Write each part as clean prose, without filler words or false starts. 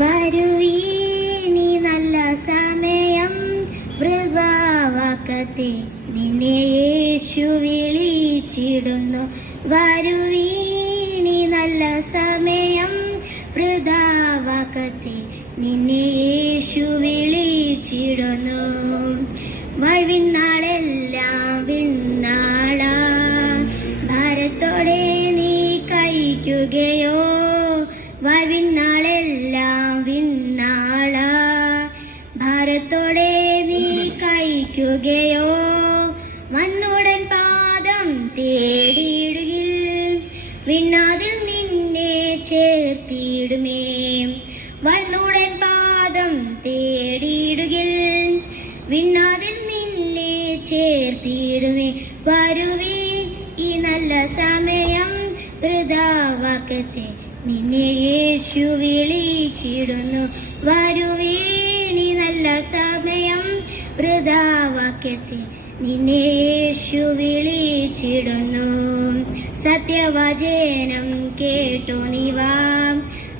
വരുവീനി നല്ല സമയം വൃഥാവാക്കത്തെ നിന്നെ യേശു വിളിച്ചിടുന്നു. വരുവീനി നല്ല സമയം വൃഥാവാക്കത്തെ നിന്നെ യേശു വിളിച്ചിടുന്നു. വഴിനാളെല്ലാം വിണ്ണാളാ ഭാരത്തോടെ നീ കഴിക്കുകയോ? വഴിനാളെല്ലാം വിണ്ണാളാ ഭാരത്തോടെ നീ കഴിക്കുകയോ? വന്നുടൻ പാദം തേടിയിടുകിൽ വിണ്ണാതിൽ നിന്നെ ചേർത്തിടുമേ. വന്നുടൻ പാദം തേടിയിടുകിൽ വിണ്ണാതിൽ നിന്നെ ചേർത്തിടുമേ. വരുവീ ഈ നല്ല സമയം വൃഥാവാക്കത്തെ നിന്നെ യേശു വിളിച്ചിടുന്നു. വരുവീനി നല്ല സമയം വൃഥാവാക്യത്തെ നിന്നെ യേശു വിളിച്ചിടുന്നു. സത്യവചനം കേട്ടു നീ വാ,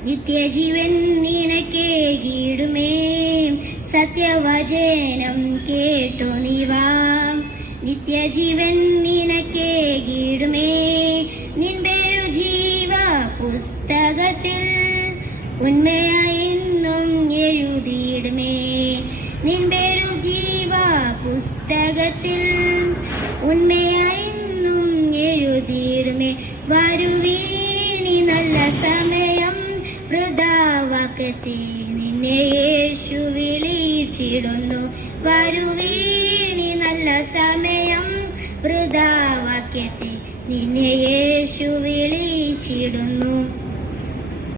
നിത്യജീവൻ നിനക്കേകിടുമേ. സത്യവചനം കേട്ടു നീ വാ, നിത്യജീവൻ നിനക്കേകിടുമേ. നിൻ പേരു ജീവ പുസ്തകത്തിൽ ഉണ്മയായിന്നും എഴുതിയിടുമേ. നിൻ പേരു ജീവ പുസ്തകത്തിൽ ഉണ്മയായിന്നും എഴുതിയിടുമേ. വരുവീനി നല്ല സമയം വൃഥാവാക്കത്തെ നിന്നെ യേശു വിളിച്ചിടുന്നു. വരുവീനി നല്ല സമയം വൃഥാവാക്യത്തെ നിന്നെ യേശു വിളിച്ചിടുന്നു.